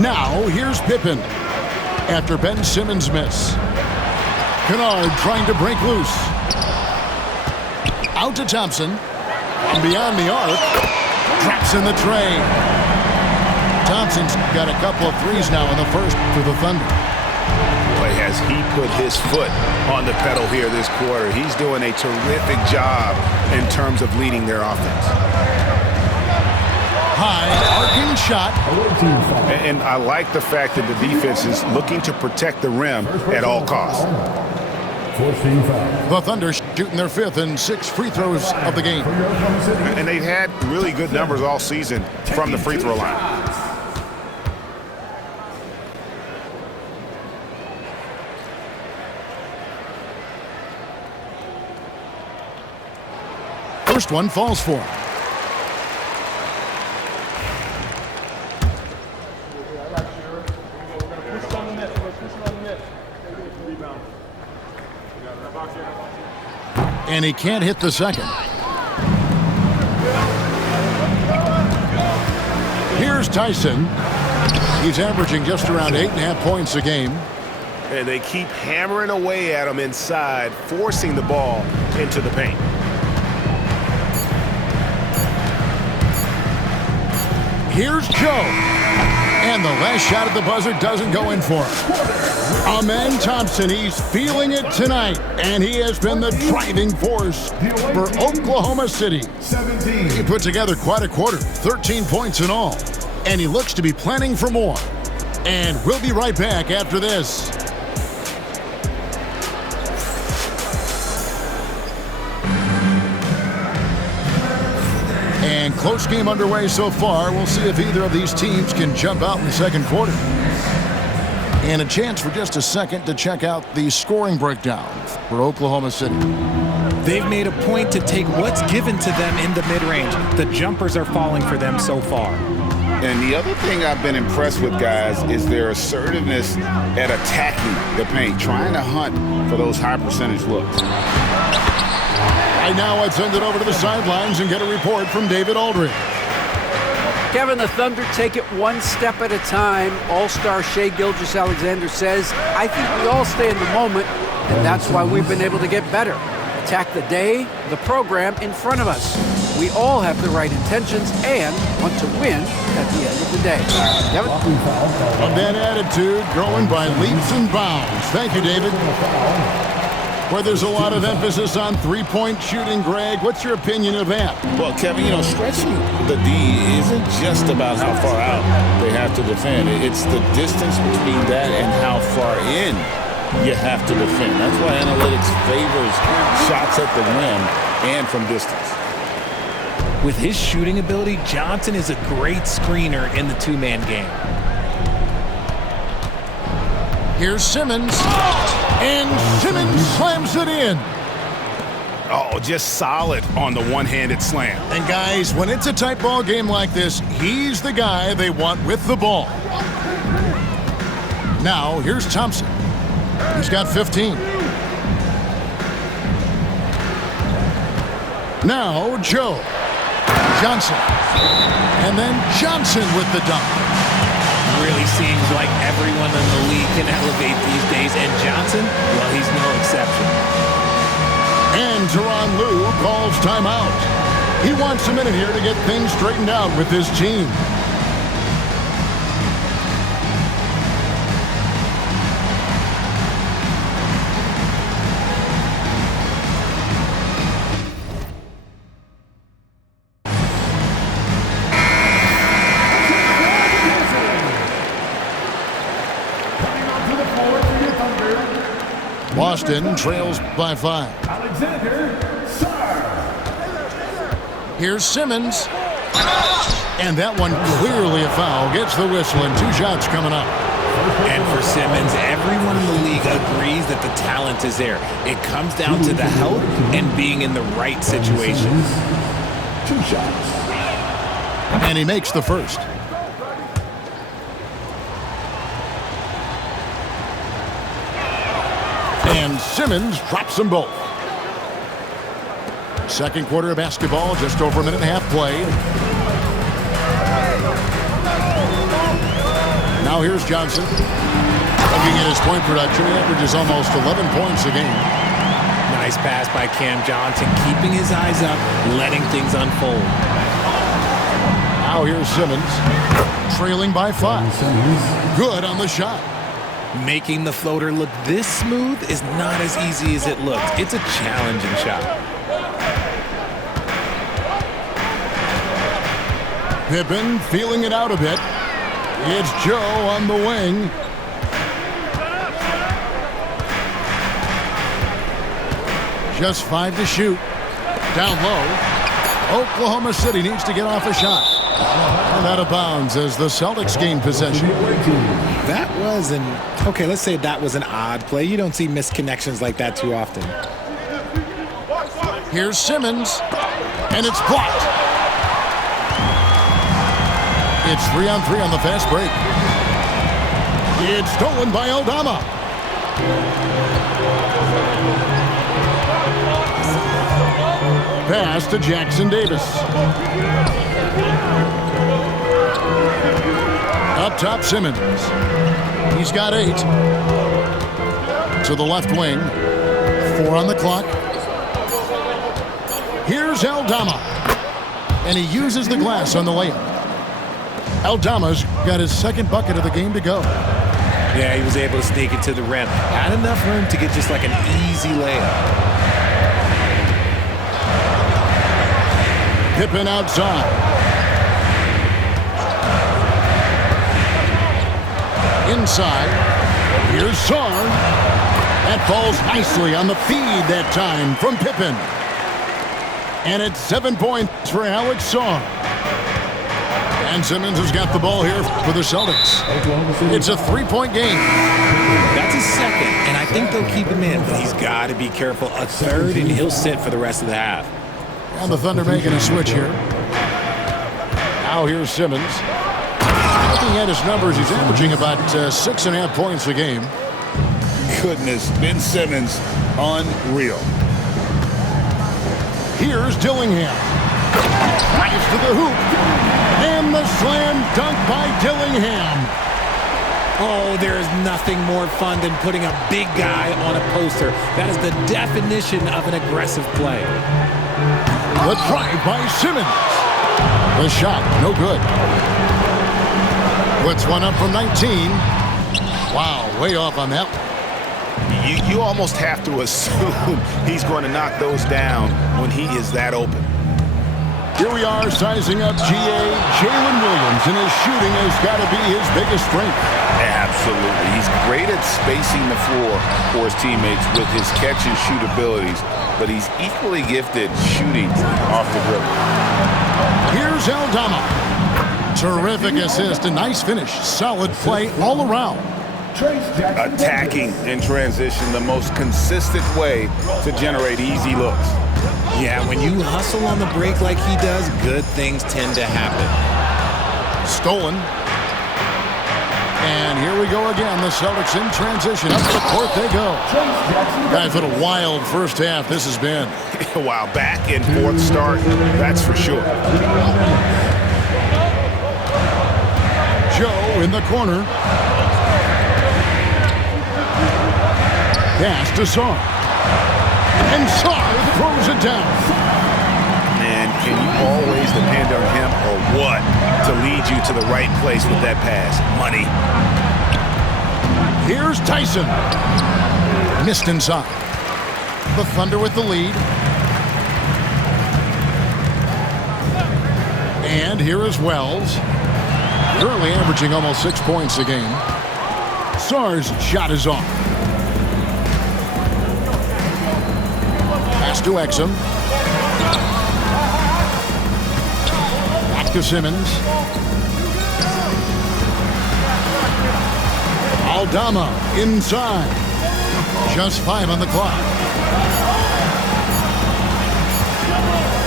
Now, here's Pippen. After Ben Simmons' miss. Kennard trying to break loose. Out to Thompson. And beyond the arc. Drops in the tray. Thompson's got a couple of threes now in the first for the Thunder. Boy, has he put his foot on the pedal here this quarter. He's doing a terrific job in terms of leading their offense. High arcing shot. And I like the fact that the defense is looking to protect the rim at all costs. The Thunder shooting their 5th and 6th free throws of the game. And they've had really good numbers all season from the free throw line. First one falls for him. And he can't hit the second. Here's Tyson. He's averaging just around 8.5 points a game. And they keep hammering away at him inside, forcing the ball into the paint. Here's Joe. And the last shot at the buzzer doesn't go in for him. Amen Thompson, he's feeling it tonight. And he has been the driving force for Oklahoma City. He put together quite a quarter, 13 points in all. And he looks to be planning for more. And we'll be right back after this. And close game underway so far. We'll see if either of these teams can jump out in the second quarter. And a chance for just a second to check out the scoring breakdown for Oklahoma City. They've made a point to take what's given to them in the mid-range. The jumpers are falling for them so far. And the other thing I've been impressed with, guys, is their assertiveness at attacking the paint, trying to hunt for those high percentage looks. Right now, I'd send it over to the sidelines and get a report from David Aldridge. Kevin, the Thunder take it one step at a time. All-star Shai Gilgeous-Alexander says, I think we all stay in the moment, and that's why we've been able to get better. Attack the day, the program in front of us. We all have the right intentions and want to win at the end of the day. Kevin? Of that attitude growing by leaps and bounds. Thank you, David. Where there's a lot of emphasis on three-point shooting, Greg, what's your opinion of that? Well, Kevin, stretching the D isn't just about how far out they have to defend. It's the distance between that and how far in you have to defend. That's why analytics favors shots at the rim and from distance. With his shooting ability, Johnson is a great screener in the two-man game. Here's Simmons. And Simmons slams it in. Oh, just solid on the one-handed slam. And guys, when it's a tight ball game like this, he's the guy they want with the ball. Now, here's Thompson. He's got 15. Now, Joe. Johnson. And then Johnson with the dunk. Really seems like everyone in the league can elevate these days, and Johnson, well, he's no exception. And Tyronn Lue calls timeout. He wants a minute here to get things straightened out with his team. Boston trails by 5. Here's Simmons. And that one clearly a foul. Gets the whistle and 2 shots coming up. And for Simmons, everyone in the league agrees that the talent is there. It comes down to the help and being in the right situations. 2 shots. And he makes the first. And Simmons drops them both. Second quarter of basketball, just over a minute and a half played. Now here's Johnson. Looking at his point production, he averages almost 11 points a game. Nice pass by Cam Johnson, keeping his eyes up, letting things unfold. Now here's Simmons, trailing by 5. Good on the shot. Making the floater look this smooth is not as easy as it looks. It's a challenging shot. Pippen feeling it out a bit. It's Joe on the wing. Just 5 to shoot. Down low. Oklahoma City needs to get off a shot. And out of bounds as the Celtics gain possession. That was okay, let's say that was an odd play. You don't see misconnections like that too often. Here's Simmons, and it's blocked. It's 3-on-3 on the fast break. It's stolen by Aldama. Pass to Jackson Davis. Up top, Simmons. He's got 8. To the left wing. 4 on the clock. Here's Aldama. And he uses the glass on the layup. Aldama's got his second bucket of the game to go. Yeah, he was able to sneak it to the rim. Had enough room to get just like an easy layup. Pippen outside. Inside. Here's Sarr. That falls nicely on the feed that time from Pippen. And it's 7 points for Alex Sarr. And Simmons has got the ball here for the Celtics. It's a 3-point game. That's his second, and I think they'll keep him in, but he's got to be careful. A third, and he'll sit for the rest of the half. And the Thunder making a switch here. Now here's Simmons. Looking at his numbers, he's averaging about 6.5 points a game. Goodness, Ben Simmons, unreal. Here's Dillingham. Drives to the hoop. And the slam dunk by Dillingham. Oh, there is nothing more fun than putting a big guy on a poster. That is the definition of an aggressive play. The drive by Simmons. The shot, no good. Puts one up from 19. Wow, way off on that one. You almost have to assume he's going to knock those down when he is that open. Here we are sizing up GA Jalen Williams, and his shooting has got to be his biggest strength. Absolutely. He's great at spacing the floor for his teammates with his catch-and-shoot abilities, but he's equally gifted shooting off the dribble. Here's Aldama. Terrific assist, a nice finish. Solid play all around. Attacking in transition, the most consistent way to generate easy looks. Yeah, when you hustle on the break like he does, good things tend to happen. Stolen. And here we go again. The Celtics in transition. Up the court they go. Guys, what a wild first half this has been. Wow, back and forth start, that's for sure. Joe in the corner. Pass to Sarr. And Sarr throws it down. Man, can you always depend on him or what to lead you to the right place with that pass? Money. Here's Tyson. Missed inside. The Thunder with the lead. And here is Wells. Currently averaging almost 6 points a game. Sarr's shot is off. Pass to Exum. Back to Simmons. Aldama inside. Just 5 on the clock.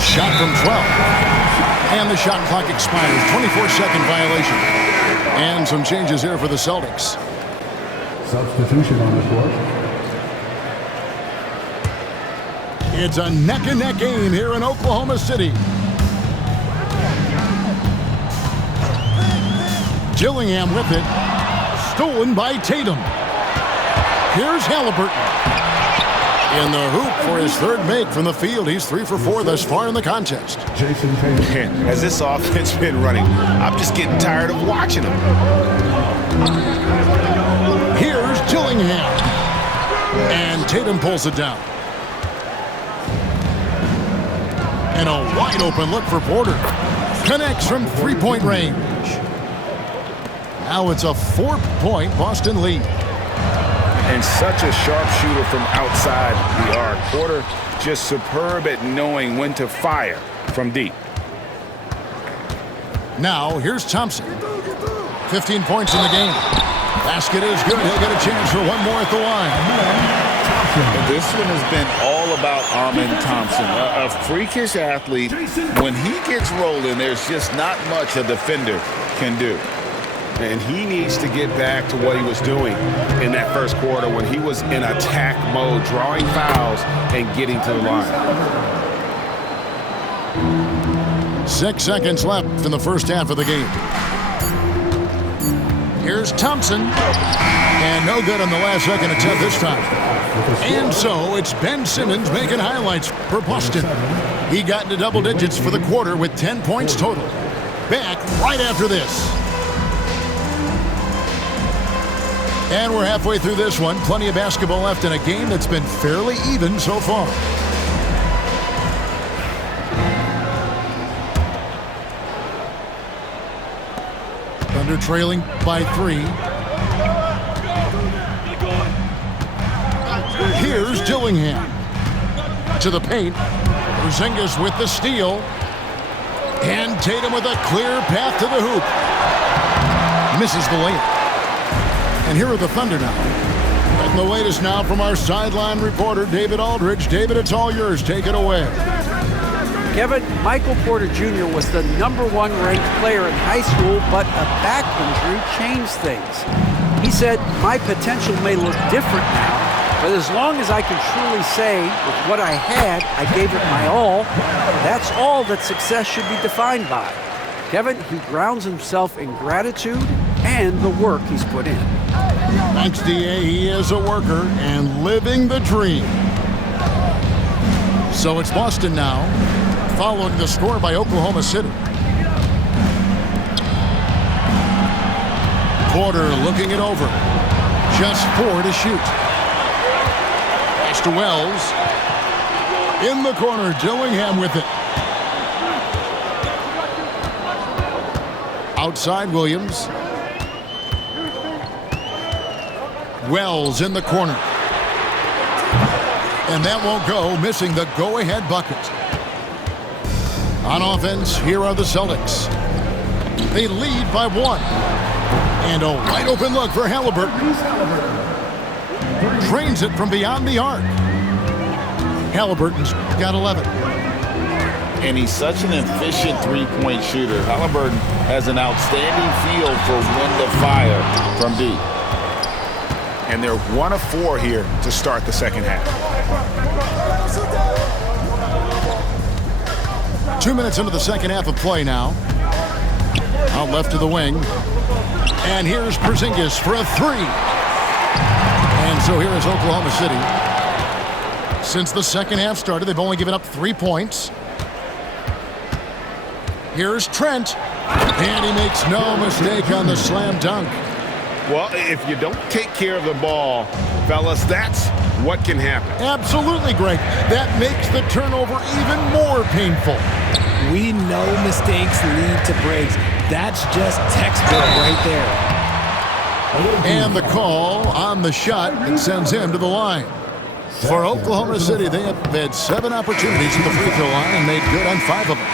Shot from 12. And the shot clock expires. 24-second violation. And some changes here for the Celtics. Substitution on the court. It's a neck-and-neck game here in Oklahoma City. Dillingham with it. stolen by Tatum. Here's Halliburton. In the hoop for his third make from the field. He's 3 for 4 thus far in the contest. Jason Tatum. Man, as this offense been running, I'm just getting tired of watching them. Here's Dillingham. And Tatum pulls it down. And a wide open look for Porter. Connects from three-point range. Now it's a 4-point Boston lead. And such a sharpshooter from outside the arc. Porter just superb at knowing when to fire from deep. Now here's Thompson. 15 points in the game. Basket is good. He'll get a chance for one more at the line. This one has been all about Amen Thompson, a freakish athlete. When he gets rolling, there's just not much a defender can do. And he needs to get back to what he was doing in that first quarter when he was in attack mode, drawing fouls and getting to the line. 6 seconds left in the first half of the game. Here's Thompson. And no good on the last second attempt this time. And so it's Ben Simmons making highlights for Boston. He got into double digits for the quarter with 10 points total. Back right after this. And we're halfway through this one. Plenty of basketball left in a game that's been fairly even so far. Thunder trailing by 3. Here's Dillingham. To the paint. Porzingis with the steal. And Tatum with a clear path to the hoop. Misses the layup. And here are the Thunder now. And the latest now from our sideline reporter, David Aldridge. David, it's all yours. Take it away. Kevin, Michael Porter Jr. was the #1 ranked player in high school, but a back injury changed things. He said, "My potential may look different now, but as long as I can truly say with what I had, I gave it my all, that's all that success should be defined by." Kevin, he grounds himself in gratitude and the work he's put in. Thanks, D.A. He is a worker and living the dream. So it's Boston now, following the score by Oklahoma City. Porter looking it over. Just 4 to shoot. Pass to Wells. In the corner, Dillingham with it. Outside Williams. Wells in the corner. And that won't go, missing the go-ahead bucket. On offense, here are the Celtics. They lead by 1. And a wide open look for Halliburton. Drains it from beyond the arc. Halliburton's got 11. And he's such an efficient three-point shooter. Halliburton has an outstanding feel for when to fire from deep. And they're 1 of 4 here to start the second half. 2 minutes into the second half of play now. Out left to the wing. And here's Porzingis for a 3. And so here is Oklahoma City. Since the second half started, they've only given up 3 points. Here's Trent. And he makes no mistake on the slam dunk. Well, if you don't take care of the ball, fellas, that's what can happen. Absolutely, Greg. That makes the turnover even more painful. We know mistakes lead to breaks. That's just textbook right there. And the call on the shot that sends him to the line. For Oklahoma City, they have had 7 opportunities at the free throw line and made good on 5 of them.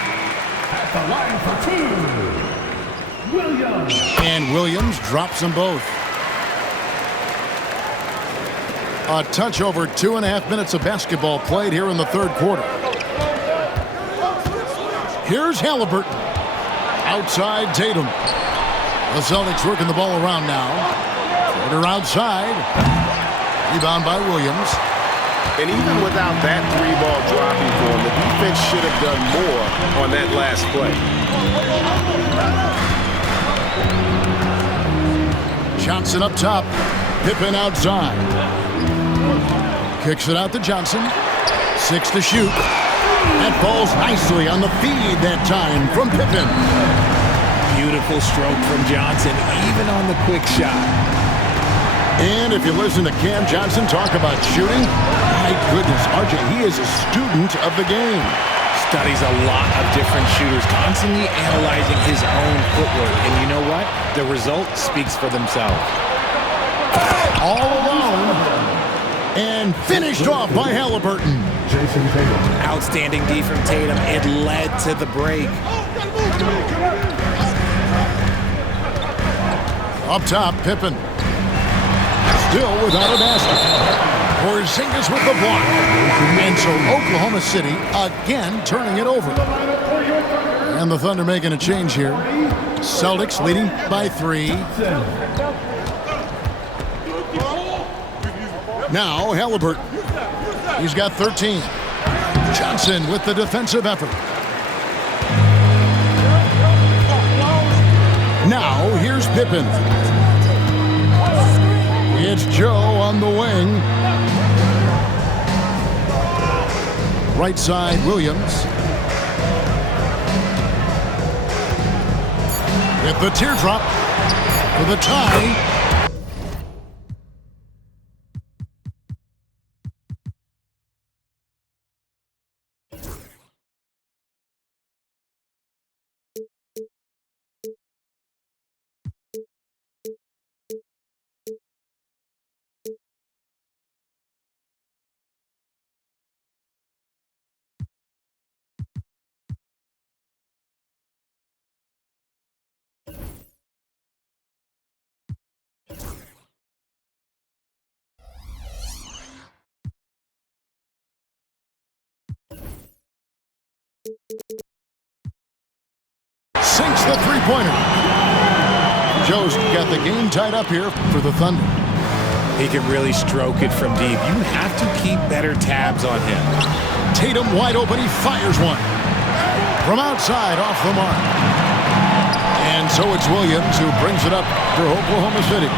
At the line for 2, Williams. And Williams drops them both. A touch over 2.5 minutes of basketball played here in the third quarter. Here's Halliburton. Outside Tatum. The Celtics working the ball around now. Porter outside. Rebound by Williams. And even without that 3-ball dropping for him, the defense should have done more on that last play. Johnson up top. Pippen outside. Kicks it out to Johnson. 6 to shoot. That falls nicely on the feed that time from Pippen. Beautiful stroke from Johnson, even on the quick shot. And if you listen to Cam Johnson talk about shooting, my goodness, RJ, he is a student of the game. Studies a lot of different shooters, constantly analyzing his own footwork. And you know what? The result speaks for themselves. All alone. And finished off by Halliburton. Jason Tatum. Outstanding D from Tatum. It led to the break. Up top, Pippen. Still without a basket. Porzingis with the block. And so Oklahoma City again turning it over. And the Thunder making a change here. Celtics leading by 3. Now Halliburton. He's got 13. Johnson with the defensive effort. Now here's Pippen. It's Joe on the wing. Right side, Williams. With the teardrop for the tie. Sinks the three-pointer. Joe's got the game tied up here for the Thunder. He can really stroke it from deep. You have to keep better tabs on him. Tatum wide open. He fires one. From outside, off the mark. And so it's Williams who brings it up for Oklahoma City.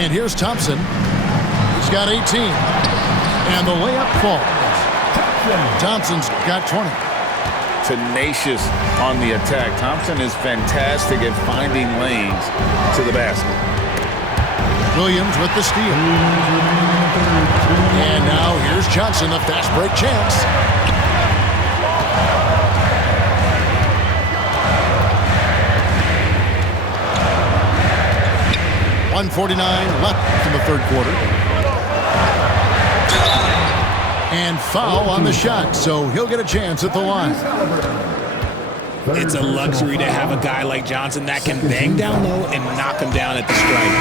And here's Thompson. He's got 18. And the layup falls. Thompson's got 20. Tenacious on the attack. Thompson is fantastic at finding lanes to the basket. Williams with the steal. And now here's Johnson, the fast break chance. .149 left in the third quarter. And foul on the shot, so he'll get a chance at the line. It's a luxury to have a guy like Johnson that can bang down low and knock him down at the stripe.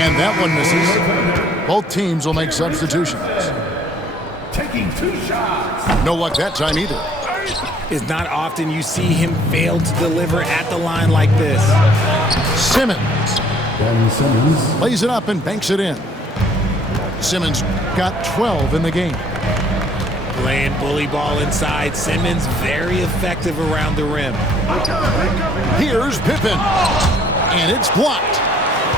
And that one misses. Both teams will make substitutions. Taking 2 shots. No luck that time either. It's not often you see him fail to deliver at the line like this. Simmons Ben Simmons. lays it up and banks it in. Simmons got 12 in the game. Playing bully ball inside. Simmons very effective around the rim. Here's Pippen. And it's blocked.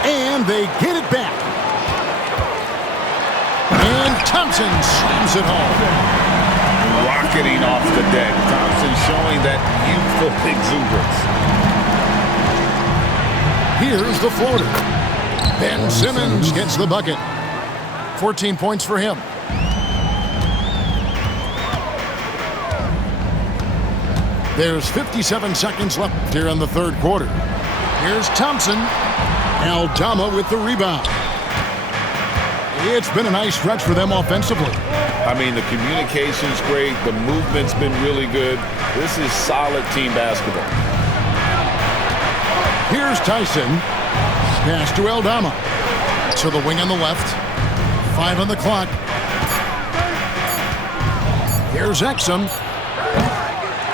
And they get it back. And Thompson slams it home. Rocketing off the deck. Thompson showing that youthful exuberance. Here's the floater. Ben Simmons gets the bucket. 14 points for him. There's 57 seconds left here in the third quarter. Here's Thompson. Aldama with the rebound. It's been a nice stretch for them offensively. I mean, the communication's great. The movement's been really good. This is solid team basketball. Here's Tyson. Pass to Aldama. To the wing on the left. 5 on the clock. Here's Exum.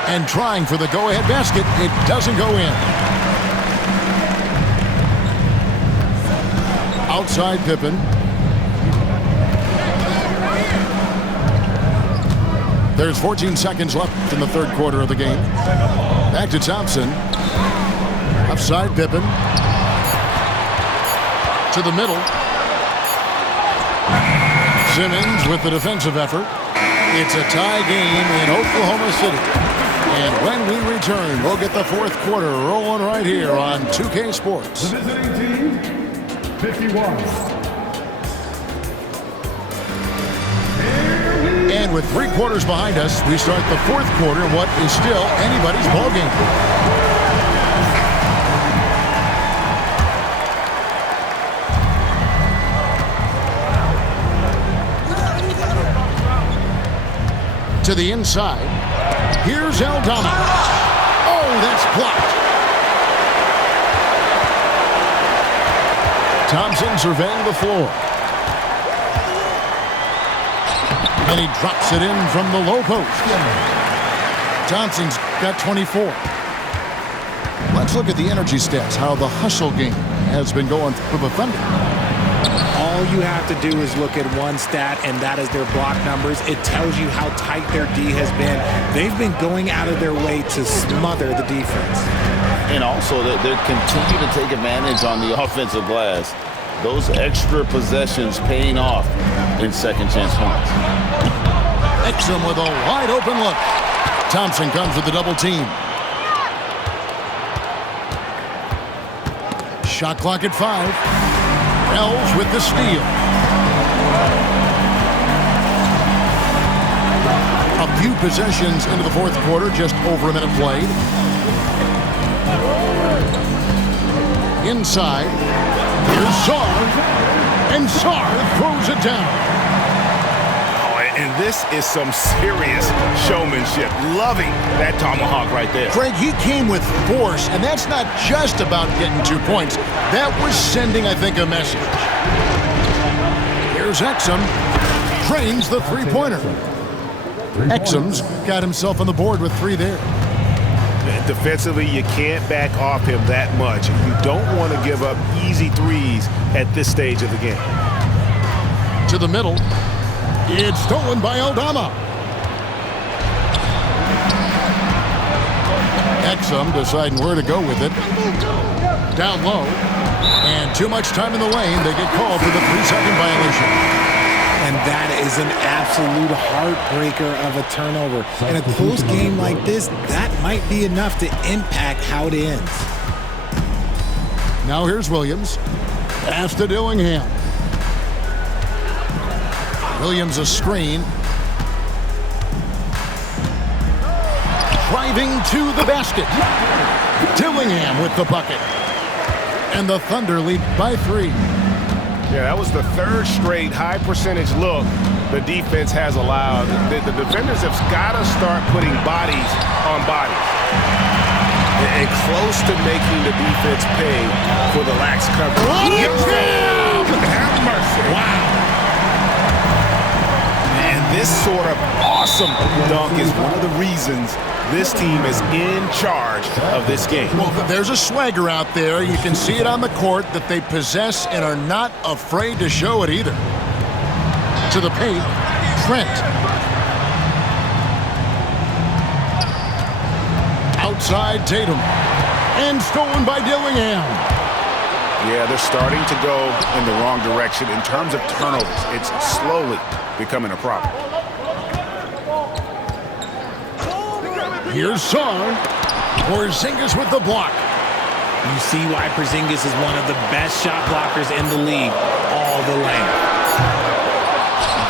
And trying for the go-ahead basket. It doesn't go in. Outside Pippen. There's 14 seconds left in the third quarter of the game. Back to Thompson. Offside Pippen. To the middle. Simmons with the defensive effort. It's a tie game in Oklahoma City. And when we return, we'll get the fourth quarter rolling right here on 2K Sports. The visiting team, 51. And with 3 quarters behind us, we start the fourth quarter in what is still anybody's ballgame. To the inside. Here's Aldama. Oh, that's blocked. Thompson surveying the floor. And he drops it in from the low post. Thompson's got 24. Let's look at the energy stats, how the hustle game has been going for the Thunder. All you have to do is look at one stat, and that is their block numbers. It tells you how tight their D has been. They've been going out of their way to smother the defense. And also, they continue to take advantage on the offensive glass. Those extra possessions paying off in second chance points. Exum with a wide open look. Thompson comes with the double team. Shot clock at 5. Els with the steal. A few possessions into the fourth quarter, just over a minute played. Inside. Here's Sarr. And Sarr throws it down. And this is some serious showmanship. Loving that tomahawk right there. Craig, he came with force, and that's not just about getting 2 points. That was sending, I think, a message. Here's Exum. Trains the three-pointer. Exum's got himself on the board with 3 there. Defensively, you can't back off him that much. You don't want to give up easy threes at this stage of the game. To the middle. It's stolen by Aldama. Exum deciding where to go with it. Down low. And too much time in the lane. They get called for the 3-second violation. And that is an absolute heartbreaker of a turnover. In a close game like this, that might be enough to impact how it ends. Now here's Williams. Pass to Dillingham. Williams a screen. Driving to the basket. Dillingham with the bucket. And the Thunder lead by 3. Yeah, that was the 3rd straight high percentage look the defense has allowed. The defenders have got to start putting bodies on bodies. And close to making the defense pay for the lax coverage. Have mercy. Wow. And this sort of awesome dunk is one of the reasons this team is in charge of this game. Well, there's a swagger out there. You can see it on the court that they possess and are not afraid to show it either. To the paint, Trent. Outside Tatum. And stolen by Dillingham. Yeah, they're starting to go in the wrong direction in terms of turnovers. It's slowly becoming a problem. Here's Sarr. Porzingis with the block. You see why Porzingis is one of the best shot blockers in the league all the lane.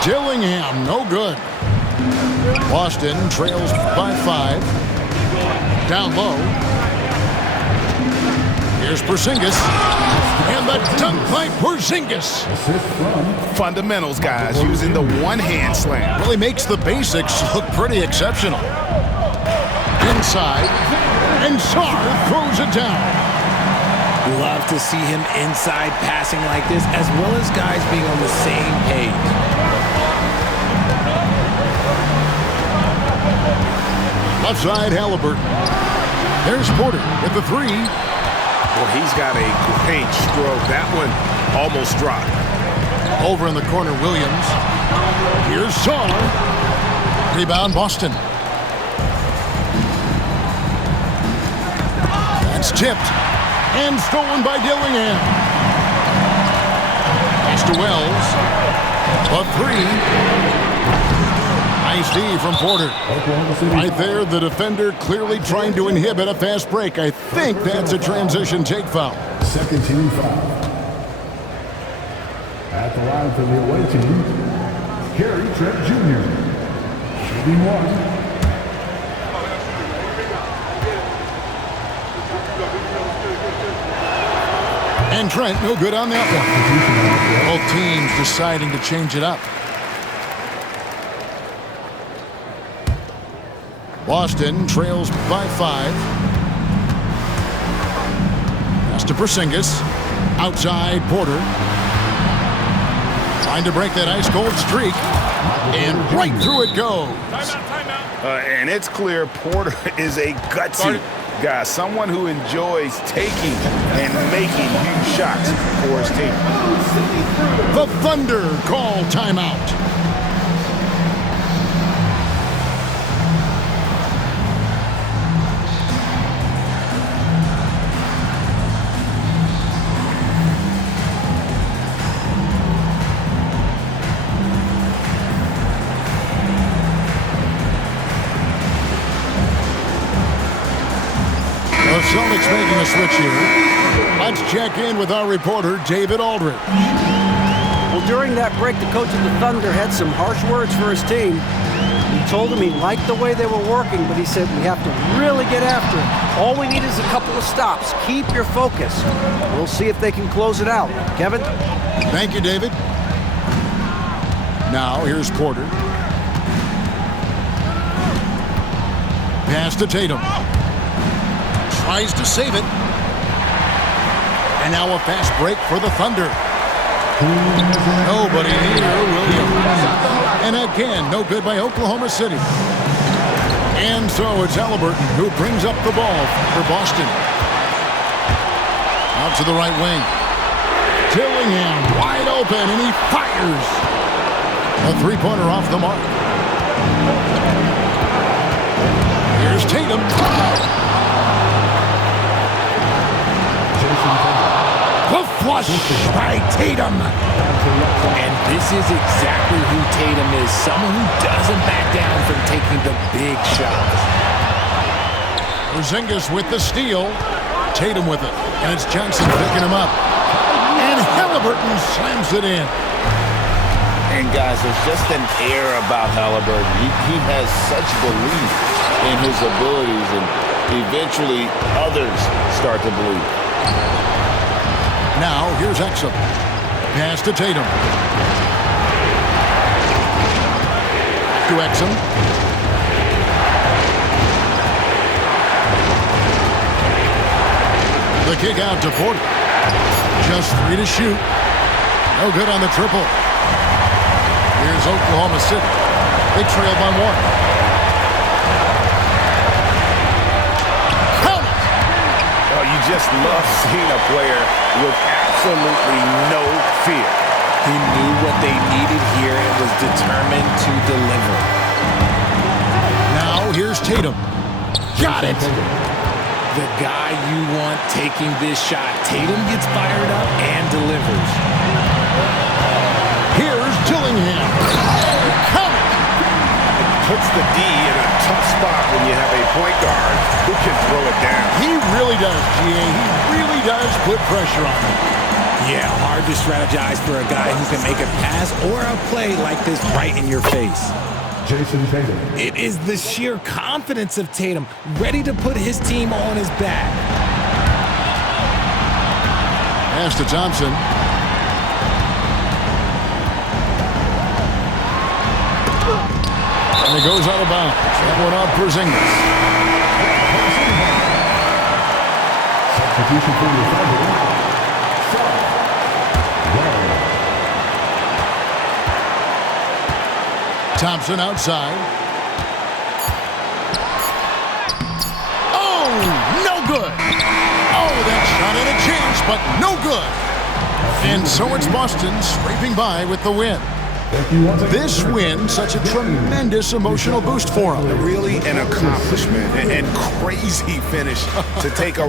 Dillingham, no good. Boston trails by 5. Down low. Here's Porzingis. And the dunk by Porzingis. Fundamentals, guys, using the one-hand slam. Really makes the basics look pretty exceptional. Inside. And Sarr throws it down. Love to see him inside passing like this, as well as guys being on the same page. Left side, Halliburton. There's Porter with the 3. Well, he's got a great stroke. That one almost dropped. Over in the corner, Williams. Here's Sarr. Rebound, Boston. That's tipped. And stolen by Dillingham. Pass to Wells. A three. Nice D from Porter. Right there, the defender clearly trying to inhibit a fast break. I think that's a transition take foul. Second team foul. At the line for the away team, Gary Trent Jr. Shooting one. And Trent, no good on that one. Both teams deciding to change it up. Boston trails by 5. Pass to Porzingis. Outside Porter. Trying to break that ice-cold streak. And right through it goes. And it's clear Porter is a gutsy guy, someone who enjoys taking and making huge shots for his team. The Thunder call timeout. The Celtics making a switch here. Let's check in with our reporter, David Aldridge. Well, during that break, the coach of the Thunder had some harsh words for his team. He told them he liked the way they were working, but he said we have to really get after it. All we need is a couple of stops. Keep your focus. We'll see if they can close it out. Kevin? Thank you, David. Now, here's Porter. Pass to Tatum. Tries to save it. And now a fast break for the Thunder. Nobody here, Williams. And again, no good by Oklahoma City. And so it's Halliburton who brings up the ball for Boston. Out to the right wing. Dillingham wide open, and he fires. A three-pointer off the mark. Here's Tatum. The flush by Tatum. And this is exactly who Tatum is. Someone who doesn't back down from taking the big shots. Porzingis with the steal. Tatum with it. And it's Johnson picking him up. And Halliburton slams it in. And guys, there's just an air about Halliburton. He has such belief in his abilities, and eventually others start to believe. Now, here's Exum. Pass to Tatum. To Exum. The kick out to Porter. Just 3 to shoot. No good on the triple. Here's Oklahoma City. They trail by 1. You just love seeing a player with absolutely no fear. He knew what they needed here and was determined to deliver. Now here's Tatum. Got it. The guy you want taking this shot. Tatum gets fired up and delivers. Here's Dillingham. Count it. Puts the D in a tough spot when you have a point guard who can throw it down. He really does, GA. He really does put pressure on him. Yeah, hard to strategize for a guy who can make a pass or a play like this right in your face. Jason Tatum. It is the sheer confidence of Tatum, ready to put his team on his back. Pass to Thompson. And it goes out of bounds. That one off Porzingis. Substitution for the Thunder. Thompson outside. Oh, no good. Oh, that shot had a chance, but no good. And so it's Boston scraping by with the win. This win, such a tremendous emotional boost for them. Really an accomplishment and crazy finish to take a